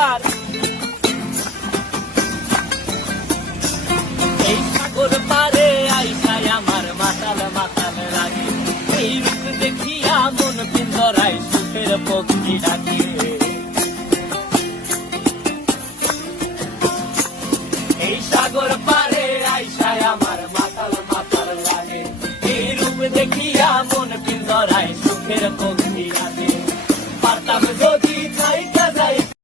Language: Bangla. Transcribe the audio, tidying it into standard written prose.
আমার এই সাগর পারে আইসায় আমার মাতাল মাতাল লাগে এই রূপ দেখিয়া মন পিঞ্জরায় সুখের পক্ষী ডাকে এই সাগর পারে আইসায় আমার মাতাল মাতাল লাগে এই রূপ দেখিয়া মন পিঞ্জরায় সুখের পক্ষী ডাকে পারতাম যদি